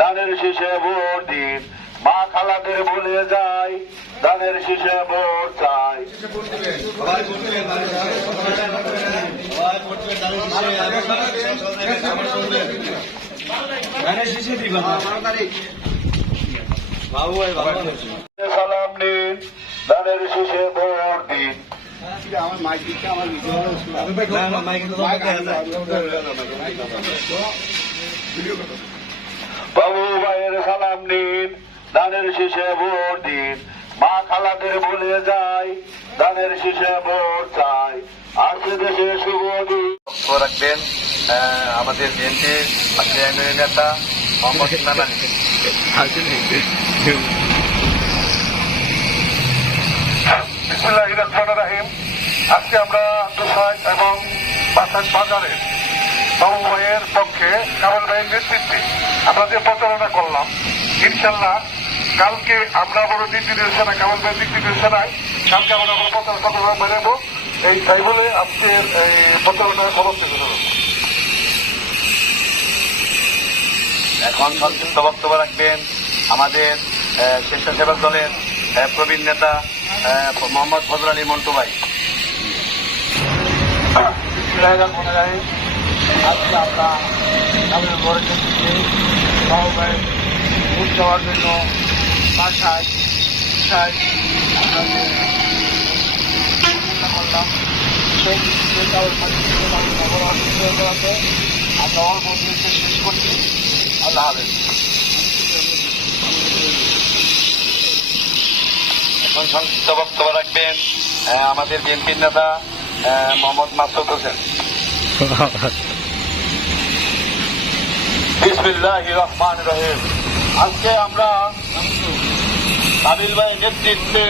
ধানের শীষে ভোট দিন, মা খালাদের ভুলে যাই, ধানের শীষে ভোট চাই। সালাম নিন, ধানের শীষে ভোট দিন। বাবু ভাইয়ের সালাম নিন, ধানের শীষে ভোট দিন, মা খালাদের ভুলে যাই, ধানের শীষে ভোট চাই। আছে দেশে শুভ দিন। রাখবেন আমাদের বিএনপি নেতা মোহাম্মদ ইমরান আলী। বিসমিল্লাহির রহমানির রহিম। আজকে আমরা দুসাইড এবং বাসাইড বাজারে বাবু ভাইয়ের পক্ষে কামাল ভাইয়ের নেতৃত্বে আমরা যে প্রচারণা করলাম, ইনশাল্লাহ কালকে আমরা বড় দিক নির্দেশনা কামাল ভাইয়ের দিক নির্দেশনায় কালকে আমরা প্রচারণা বেরোবো। এই তাই বলে আজকের এই প্রচারণার সমাপ্তি হল। এখন সংক্ষিপ্ত বক্তব্য রাখবেন আমাদের স্বেচ্ছাসেবক দলের প্রবীণ নেতা মোহাম্মদ ফজল আলী মন্টু ভাই। আজকে আমরা আমাদের ঘরের বাবু ভাই ভোট দেওয়ার জন্য বাসায় করলাম। সেই আমরা অল্প শেষ করছি। আল্লাহ হাফেজ। এখন সংক্ষিপ্ত বক্তব্য রাখবেন আমাদের বিএনপির নেতা মোহাম্মদ মাসুদ হোসেন। বিসমিল্লাহির রহমানির রহিম। আজকে আমরা কাবিল ভাইয়ের নেতৃত্বে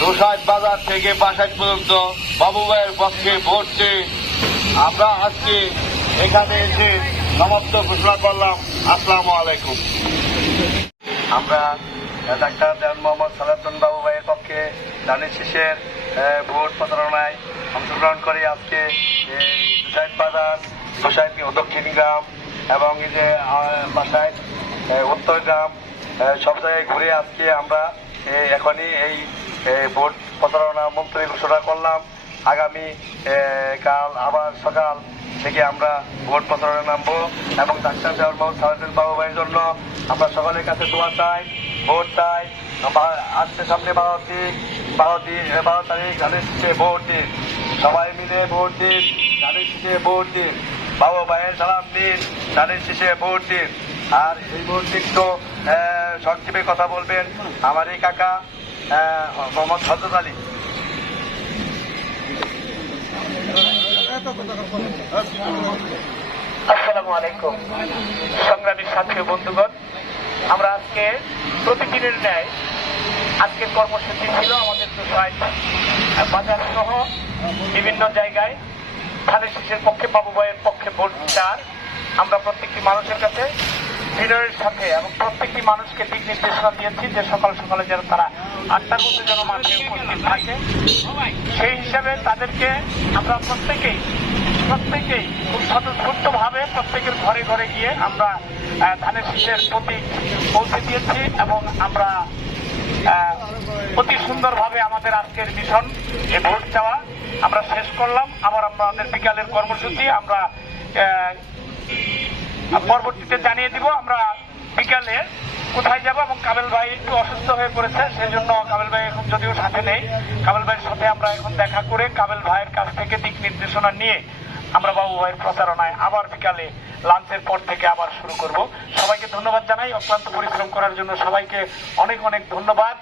দুসাইড বাজার থেকে বাসাইড পর্যন্ত বাবু ভাইয়ের পক্ষে ভোট চেয়ে আমরা আজকে এখানে এসে সমাপ্ত ঘোষণা করলাম। আসসালামু আলাইকুম। আমরা ডাক্তার দেওয়ান মোহাম্মদ সালাউদ্দিন বাবু ভাইয়ের পক্ষে ধানের শীষের ভোট প্রচারণায় অংশগ্রহণ করে আজকে দুসাইড বাজার, দুসাইড দক্ষিণ গ্রাম এবং এই যে বাসাইড উত্তর গ্রাম সব জায়গায় ঘুরে আজকে আমরা এখনই এই ভোট প্রচারণা মন্ত্রী ঘোষণা করলাম। আগামী কাল আবার সকাল থেকে আমরা ভোট প্রচারণা নামবো এবং ডাক্তার দেওয়ান মোহাম্মদ সালাউদ্দিন বাবু ভাইয়ের জন্য আমরা সকলের কাছে দোয়া চাই, ভোট চাই। আসছে সামনে 12 তারিখ ধানের শীষে ভোট দিন, সবাই মিলে ভোট দিন, ধানের শীষে ভোট দিন, বাবু ভাইয়ের সালাম দিন, ধানের শীষে ভোট দিন। আর এই ভোট দিন তো সংক্ষেপে কথা বলবেন আমার এই কাকা মোহাম্মদ ফজল আলী। আসসালামু আলাইকুম। সংগ্রামী সাথী বন্ধুগণ, আমরা আজকে প্রতিদিনের ন্যায় আজকের কর্মসূচি ছিল আমাদের দুসাইড বাজার সহ বিভিন্ন জায়গায় ধানের শীষের পক্ষে বাবু ভাইয়ের পক্ষে ভোট চার। আমরা প্রত্যেকটি মানুষের কাছে বিনয়ের সাথে এবং প্রত্যেকটি মানুষকে দিক নির্দেশনা দিয়েছি যে সকাল সকালে যেন তারা 8টার মধ্যে যেন মাঠে উপস্থিত থাকে। সেই হিসাবে তাদেরকে আমরা প্রত্যেকেই খুব স্বতঃস্ফূর্তভাবে প্রত্যেকের ঘরে ঘরে গিয়ে আমরা ধানের শীষের প্রতীক পৌঁছে দিয়েছি এবং আমরা অতি সুন্দরভাবে আমাদের আজকের মিশন এই ভোট চাওয়া আমরা শেষ করলাম। আবার আমাদের বিকালের কর্মসূচি আমরা পরবর্তীতে জানিয়ে দিব আমরা বিকালে কোথায় যাব। এবং কাবেল ভাই একটু অসুস্থ হয়ে পড়েছে, সেই জন্য কাবেল ভাই এখন যদিও সাথে নেই, কাবেল ভাইয়ের সাথে আমরা এখন দেখা করে কাবেল ভাইয়ের কাছ থেকে দিক নির্দেশনা নিয়ে আমরা বাবু ভাইয়ের প্রচারণায় আবার বিকালে লাঞ্চের পর থেকে আবার শুরু করব। সবাইকে ধন্যবাদ জানাই অক্লান্ত পরিশ্রম করার জন্য। সবাইকে অনেক অনেক ধন্যবাদ।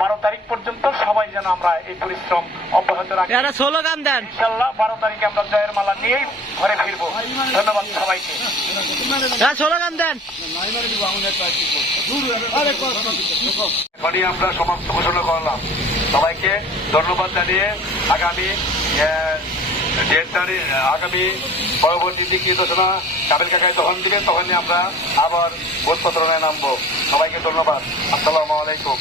12 তারিখ পর্যন্ত সবাই যেন আমরা এই পরিশ্রম অব্যাহত রাখি। স্লোগান দেন ইনশাআল্লাহ 12 তারিখে আমরা জয়ের মালা নিয়েই ঘরে ফিরবো। ধন্যবাদ সবাইকে। স্লোগান দেন। এখনই আমরা সমাপ্ত ঘোষণা করলাম। সবাইকে ধন্যবাদ জানিয়ে আগামী পরবর্তী দিক নির্দেশনা কাবিল কাকায় যখন দিবেন তখনই আমরা আবার ভোট প্রচারণায় নামবো। সবাইকে ধন্যবাদ। আসসালামু আলাইকুম।